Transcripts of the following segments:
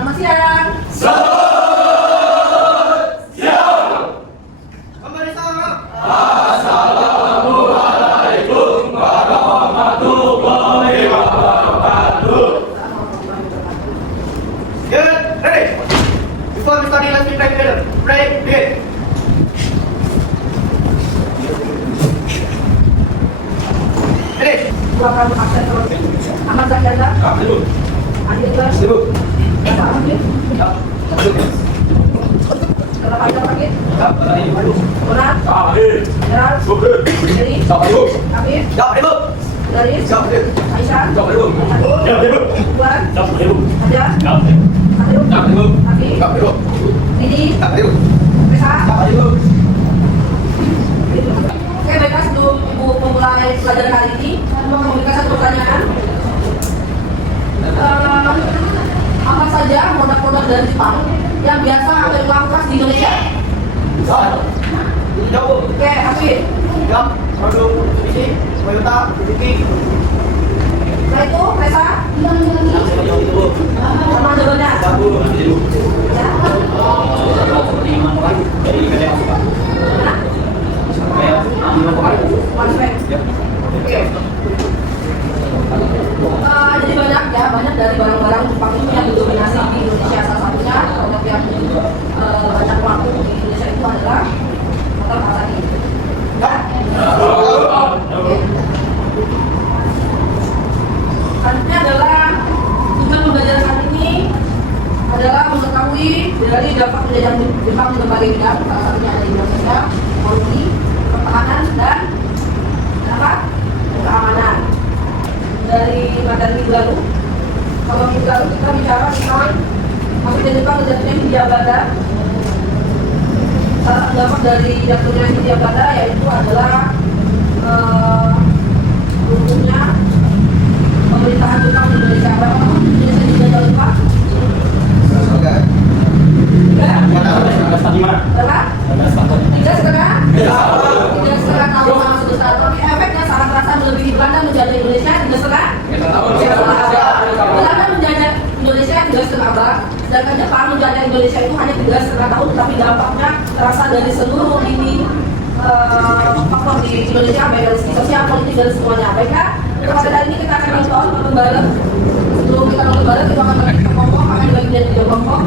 Selamat siang. Kembali sama. Assalamualaikum warahmatullahi wabarakatuh. Good, ready. Before we start, let's be playing together. Ready, begin. Ready. Silakan aksen terus. Ahmad Zakaria. Adi Ikhlas. Bapak Amir. Setelah panjang lagi. Bonat. Gerald. Heri. Afif. Garis. Aisyah. Iwan. Hajar. Hadirul. Afif. Didi. Reza. Oke, baiklah, sebelum Ibu memulai pelajaran hari ini, Ibu akan memberikan satu pertanyaan. Apa saja produk-produk dari Jepang yang biasa atau langka di Indonesia? Oke, Afif. Produk Mitsubishi, Toyota, Suzuki. Setelah itu, Reza. Sama jawabannya. Ya. Oke. Jadi banyak dari barang-barang Jepang itu yang didominasi di Indonesia. Salah satunya produk yang banyak laku di Indonesia itu adalah motor Kawasaki. Ya? Oke. Selanjutnya adalah tujuan pembelajaran saat ini adalah mengetahui dari dampak penjajahan Jepang di berbagai bidang, salah satunya ada di Indonesia, politik, pertahanan, dan keamanan. Dari materi minggu lalu, kalau minggu lalu kita bicara tentang masuknya Jepang ke jatuhnya Hindia Belanda. Salah satu dampak dari jatuhnya Hindia Belanda yaitu adalah runtuhnya pemerintahan Jepang di Indonesia. Berapa tahun Indonesia dijajah Jepang? Berapa? 3,5 tahun sama sebesar. Tapi efeknya sangat terasa melebihi Belanda menjajah Indonesia 3,5. Belanda menjajah Indonesia 3,5 abad, sedangkan Jepang menjajah Indonesia itu hanya 3,5 tahun, tapi dampaknya terasa dari seluruh ini faktor di Indonesia, baik dari segi sosial, politik, dan semuanya. Baiklah, pada hari ini kita akan nonton bareng. Sebelum kita nonton bareng, kita akan bagi kelompok, akan dibagi menjadi 3 kelompok.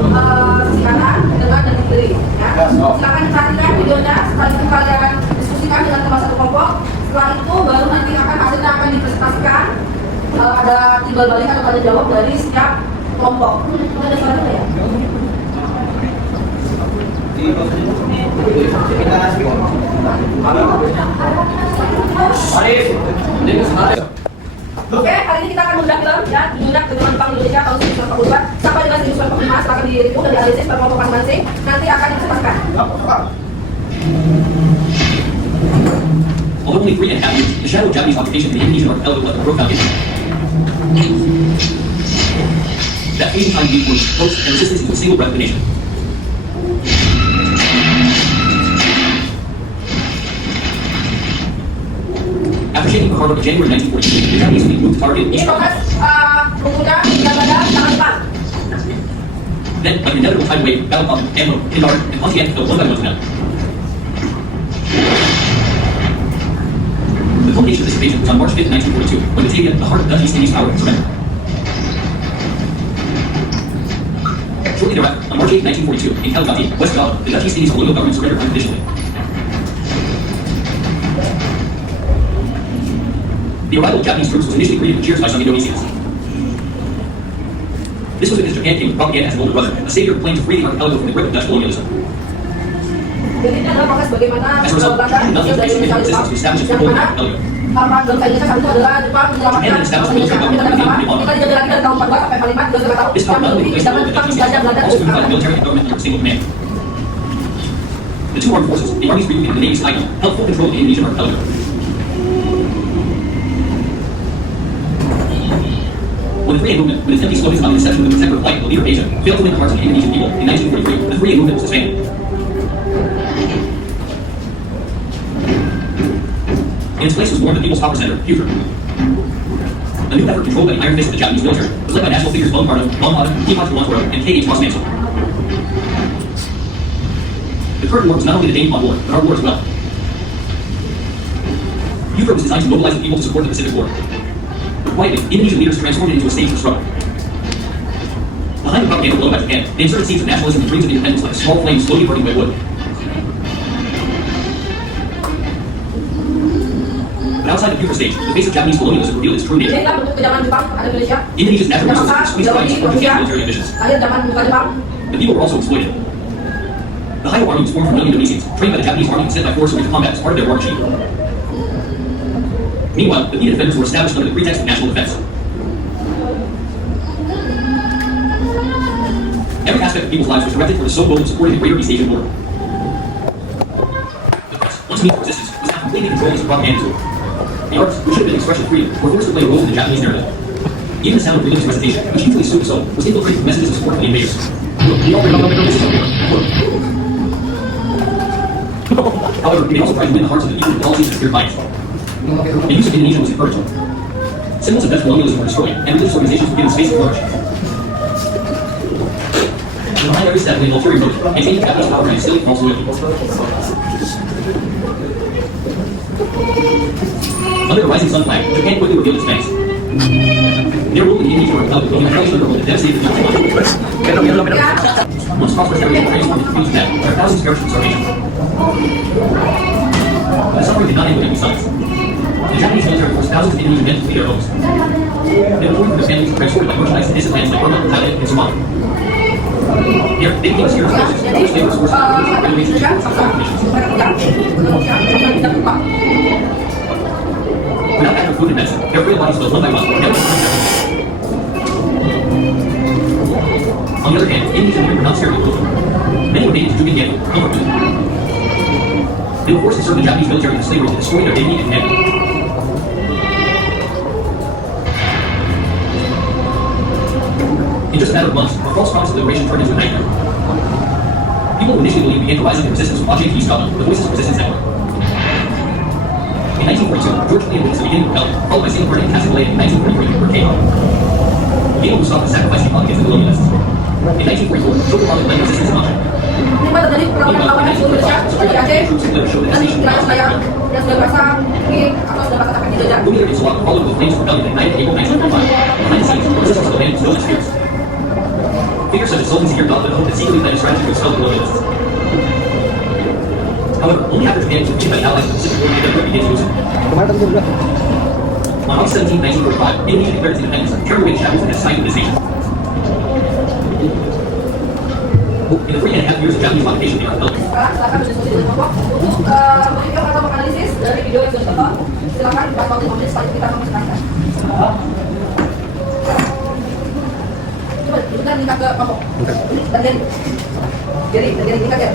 Sisi kanan, tengah, dan kiri. Ya. Silakan diperhatikan videonya. Setelah itu kalian diskusikan dengan teman satu kelompok. Setelah itu baru nanti hasilnya akan dipresentasikan. Ada timbal balik atau tanya jawab dari setiap kelompok. Ada suara ya? Oke, kali ini kita akan mendaftar ya, diundak dengan Bank Indonesia tahun 1944 sampai dengan 1945. Setelah dihitung dan dianalisis per kelompok masing-masing, nanti akan dipresentasikan. Although only 3.5 years, the shadow of Japanese occupation in the Indonesian archipelago left a profound impact. That fading time used was hopes and resistance into a single breath of the nation. After shaking Pearl Harbor in January 1942, the Japanese fleet moved to target Ini East proses rumputnya tidak pada tangan depan. Then, like an inevitable tidal wave, Battle Pump, Ammo, Kindard, and Pontiac fell one by one to them. The culmination of this invasion was on March 5th, 1942, when Batavia, the heart of Dutch East Indies power, surrendered. Shortly thereafter, on March 8, 1942, in Calicut, West Java, the Dutch East Indies colonial government surrendered unconditionally. The arrival of Japanese troops was initially greeted with cheers by some Indonesians. This was because Japan came with propaganda as an older brother, a savior who claimed to free the archipelago from the grip of Dutch colonialism. Jadi ini adalah proses bagaimana As a result, Belanda Japan hasil dari nothing Indonesia existed to establish its yang foothold in the mana archipelago. karena bangsa Indonesia saat itu adalah Jepang menyelamatkan Indonesia. Kita dijajah lagi dari tahun 44 sampai 45, 2,5 tahun. This power not only replaced the Sedangkan role of the Jepang Dutch East menjajah Indies, Belanda also unified the military and government under a single command. The two armed forces, the armies grouping and the navy's flag, held full control of the Indonesian archipelago. When the 3A movement, with its empty slogans about the inception of the protector of light, the leader of Asia, failed to win the hearts of the Indonesian people in 1943, the 3A movement was disbanded. In its place was born the People's Power Center, Future. a new effort controlled by the iron fist of the Japanese military was led by national figures Bonparte, Kiichiro Montoro, and K.H. Rossmantle. The current war was not only the Dane war, but our war as well. UFRO was designed to mobilize the people to support the Pacific War. But quietly, Indonesian leaders transformed it into a stage for struggle. Behind the propaganda blown by Japan, they inserted seeds of nationalism and dreams of independence like a small flame slowly burning by wood. But outside the UFRO stage, the face of Japanese colonialism revealed its true nature. Inilah bentuk kejaman Jepang pada Indonesia. Indonesia's natural Yang resources masa squeezed by Jawa its Indonesia, military ambitions. akhir zaman bukan Jepang. The people were also exploited. The Hayo Army was formed from young Indonesians, trained by the Japanese army and sent by force into combat as part of their war machine. Meanwhile, the PITA defenders were established under the pretext of national defense. Every aspect of people's lives was directed for the sole goal of supporting the greater East Asian war. The press, once means resistance, was now completely controlled as a propaganda tool. The arts, which should have been an expression of freedom, were forced to play a role in the Japanese narrative. Even the sound of religious recitation, which usually suited so, was infiltrated with messages of support for the invaders. However, it also tried to win the hearts of the people with policies and clear minds. The use of Indonesian was encouraged. Symbols of Dutch colonialism were destroyed, and religious organizations were given space to flourish. Behind every step lay an ulterior motive, maintaining Japanese power and instilling false loyalty. Under the rising sun flag, Japan quickly revealed its plans. Their rule in the Indonesian war without becoming a highly underworld that devastated the country. Once prosperous areas were transformed into fields of death, where thousands perished from starvation. The suffering did not end with empty stomachs. The Japanese military forced thousands of Indonesian men to flee their homes. They were torn from their families and transported by merchandise to distant lands like Burma, Thailand, and Somalia. Here, they became serious forces, which they were sources of renovations and commissions. Without adequate food and medicine, their frail bodies fell one by one, never to return. On the other hand, Indonesian women were not spared with clothing. Many were made into Jubilee Gandhi, comfort women. They were forced to serve the Japanese military into slavery to destroy their dignity and humanity. In just a matter of months, our false promise of liberation turned into a nightmare. People who initially believed began to rise up in resistance with Ajay P. Scotland, the Voices of Resistance Network. In 1942, George William witnessed the beginning of rebellion, followed by Singapore and Tasikmalaya in 1943, where K.O. Being Mustafa sacrificed the against the colonialists. In 1944, Joe Parliament led resistance in Aceh. Meanwhile, terjadi perlawanan perlawanan seluruh Indonesia seperti Aceh dan wilayah Selayar yang sudah merasa mungkin atau sudah merasa akan dijajah. Bumi and Sarawak followed the flames of rebellion that ignited April 1945. Behind the scenes, resistance to the land was known as fierce. Figures such as Sultan Syed Daulud hoped that secretly led a strategy to expel the colonialists. However, only after Japan was defeated by the Allies in the Pacific War did the begin to lose it. On August 17, 1945, Indonesia declared its independence, tearing away the shackles that had stifled this nation. In the 3.5 years of Japanese occupation, they were rebellion. Sekarang silakan berdiskusi dengan kelompok untuk mereview atau menganalisis dari video yang sudah ditonton. Silakan buat konten selanjutnya kita akan menceritakan. Coba tunjukkan tingkat ke kelompok. Dan jadi tingkat ya.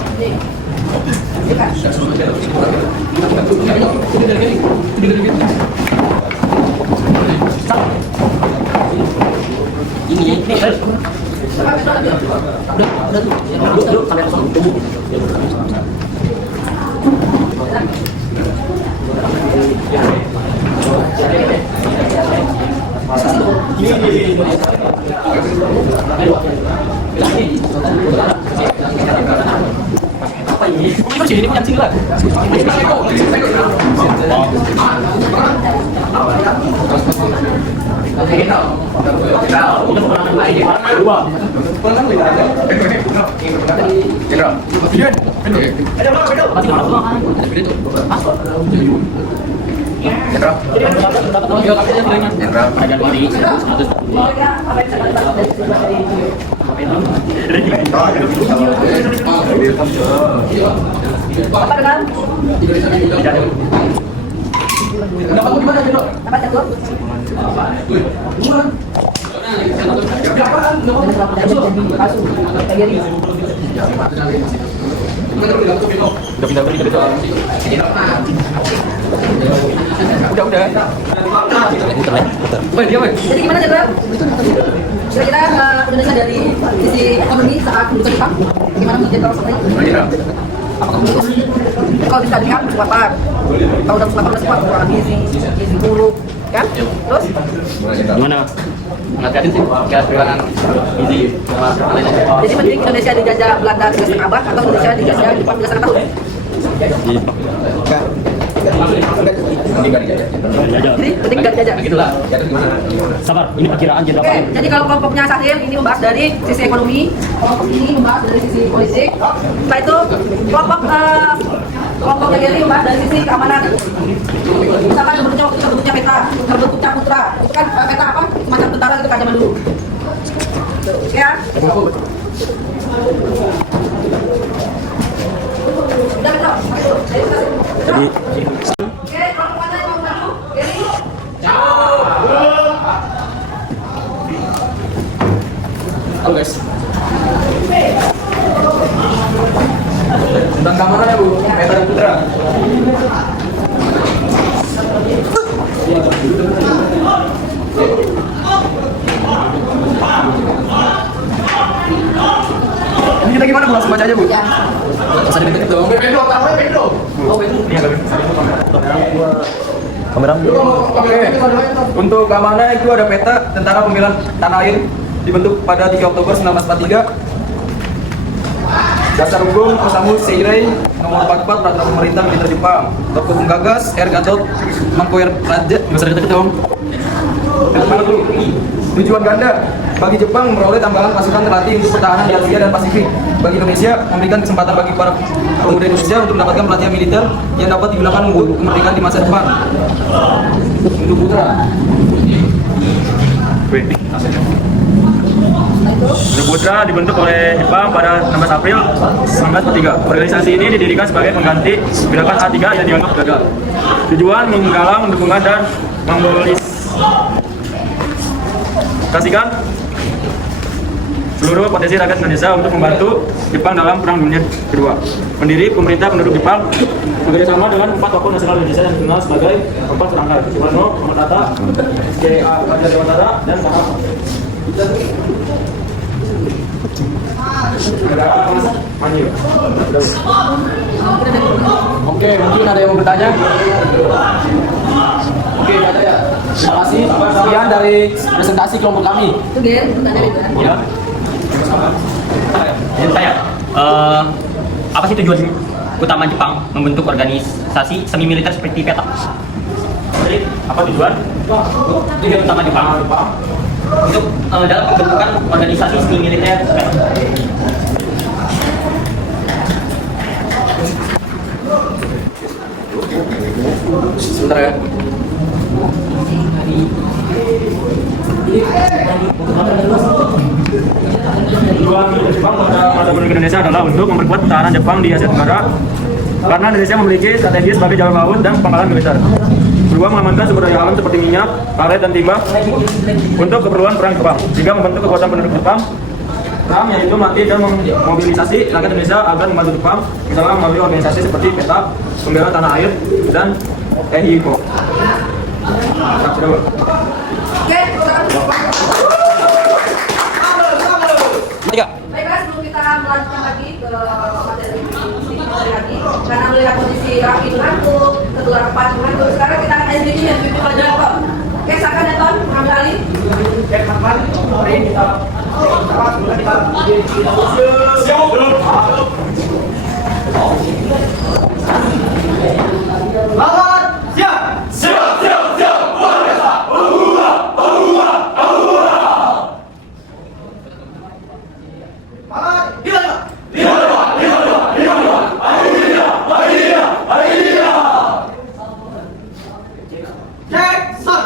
Jadi, apa dengan? Dapat jatuh? Jadi gimana Jenderal? Kira-kira Indonesia dari sisi ekonomi saat mendukung Jepang, gimana menurut Jenderal Sotri? Kalau bisa dilihat berapa? Tahun 2018 Pak, kurang gizi buruk, kan? Terus? Gimana? Ngeliatin sih, kayak perjalanan ini Jadi mending Indonesia dijajah Belanda 3,5 abad atau Indonesia dijajah Jepang 3,5 tahun? Jadi mending gak dijajah. Begitulah. Sabar, ini perkiraan jenderal Oke, Palu. jadi kalau kelompoknya Sahil ini membahas dari sisi ekonomi, kelompok ini membahas dari sisi politik. Setelah itu kelompok negeri membahas dari sisi keamanan. Misalkan terbentuknya peta, terbentuknya putra, itu kan peta apa? Semacam tentara gitu kan zaman dulu. Ya. Udah betul. Jadi Oke, kelompok mana yang mau maju? Geri. Halo guys. Tentang keamanan ya Bu, Petra dan Putra. Ini kita gimana Bu? Langsung baca aja Bu. Masa deket dong. Pedro, taruhnya Pedro. kamera. Oke. Untuk keamanan itu ada peta Tentara Pembela Tanah Air dibentuk pada 3 Oktober 1943. Dasar hukum Osamu Seirei nomor 44 Peraturan Pemerintah Militer Jepang. Tokoh penggagas R. Gatot Mangkoer Raja. Nggak usah deket dong. Tujuan ganda bagi Jepang memperoleh tambahan pasukan terlatih untuk pertahanan di Asia dan Pasifik. Bagi Indonesia memberikan kesempatan bagi para pemuda Indonesia untuk mendapatkan pelatihan militer yang dapat digunakan untuk kemerdekaan di masa depan. Untuk putra. Untuk Putra dibentuk oleh Jepang pada 16 April 1943. Organisasi ini didirikan sebagai pengganti gerakan A3 yang dianggap gagal. Tujuan menggalang dukungan dan memobilisasikan seluruh potensi rakyat Indonesia untuk membantu Jepang dalam Perang Dunia Kedua. Pendiri pemerintah penduduk Jepang bekerjasama dengan 4 tokoh nasional Indonesia yang dikenal sebagai Bapak Serangkai, Soekarno, Muhammad Hatta, J.A. Dewantara, dan Soeharto. Oke, mungkin ada yang mau bertanya? Oke, ada ya. Terima kasih. Sekian dari presentasi kelompok kami. Itu Gen, pertanyaan itu kan? Ya. Jadi saya, apa sih tujuan utama Jepang membentuk organisasi semi militer seperti PETA? Jadi apa tujuan utama Jepang untuk dalam pembentukan organisasi semi militer PETA? Sebentar ya. Tujuan Jepang pada penduduk Indonesia adalah untuk memperkuat pertahanan Jepang di Asia Tenggara karena Indonesia memiliki strategi sebagai jalur laut dan pangkalan militer. Kedua, mengamankan sumber daya alam seperti minyak, karet, dan timah untuk keperluan perang Jepang. Tiga, membentuk kekuatan penduduk Jepang perang yaitu melatih dan memobilisasi rakyat Indonesia agar membantu Jepang, misalnya melalui organisasi seperti PETA, Pembela Tanah Air, dan EIKO. Oke, Tiga. baiklah sebelum kita melanjutkan lagi ke materi lagi, karena melihat kondisi Raffi mengantuk, kedua Rapat mengantuk, sekarang kita akan SDG yang pimpin pelajaran. Oke, silakan Neton, mengambil alih. Lawan, siap. Siap, siap, siap. Luar biasa. Lawan, hilang. Jackson.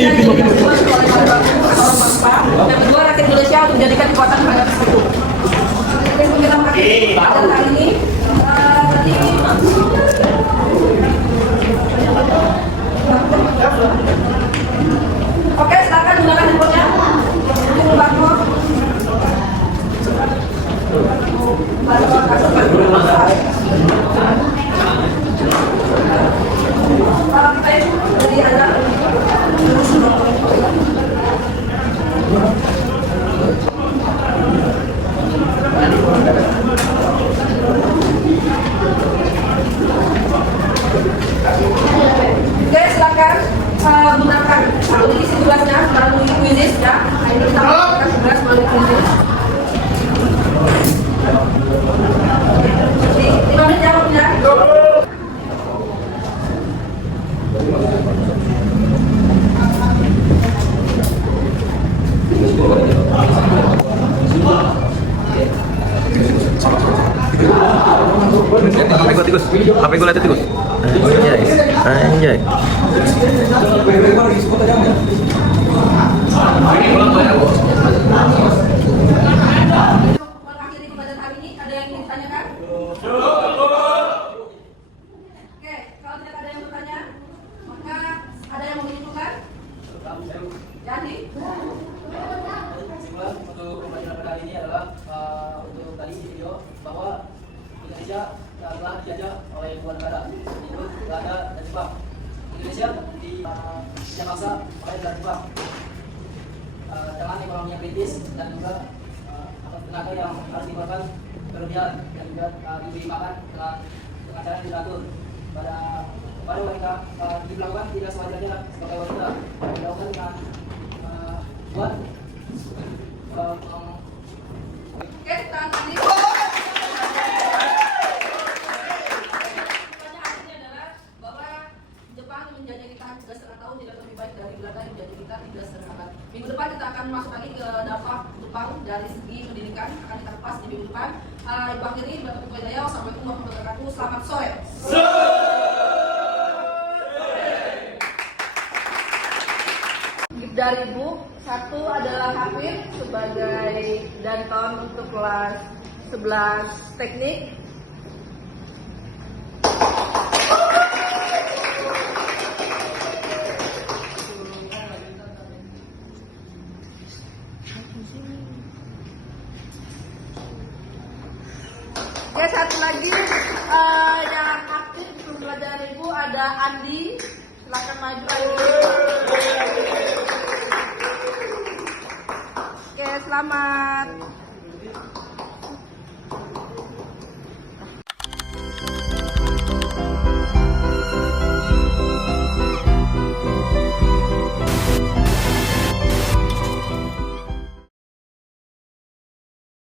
Yang kedua, rakyat Indonesia untuk menjadikan kekuatan pada itu. Penyelam kaki pada hari ini Oke, silakan gunakan handphonenya untuk membantu. Oke, silakan gunakan isi tugasnya melalui quizzes ya. Ini kita melakukan tugas melalui quizzes. 5 menit jawabnya. HP gua tikus. HP gua lihat tikus. Anjay. Mengakhiri pembelajaran hari ini, ada yang ingin ditanyakan? Oke, kalau tidak ada yang bertanya, maka ada yang mengusulkan? Jadi, Kesimpulan untuk pembelajaran pada hari ini adalah untuk tadi di video bahwa Indonesia telah dijajah oleh dua negara, yaitu Belanda dan Jepang. Indonesia dijajah paksa oleh Belanda dan Jepang dengan ekonomi yang kritis dan juga tenaga yang harus dikeluarkan berlebihan dan juga diberi makan dengan cara yang diatur pada wanita dilakukan tidak sewajarnya sebagai wanita dilakukan dengan buat oke, tahan tadi. Pertanyaannya adalah bahwa Jepang menjajah kita 3,5 tahun tidak lebih baik dari Belanda yang menjajah kita 3,5 tahun. Minggu depan kita akan masuk lagi ke dampak Jepang dari segi pendidikan, akan kita kupas di minggu depan. Ibu akhiri, Bapak Ketua Hidayah, wassalamualaikum warahmatullahi wabarakatuh. Selamat sore. Dari Bu, satu adalah Hafid sebagai Danton untuk kelas 11 teknik. Oke, satu lagi yang aktif untuk belajar Ibu ada Andi. Silakan maju Andi. Oke, selamat.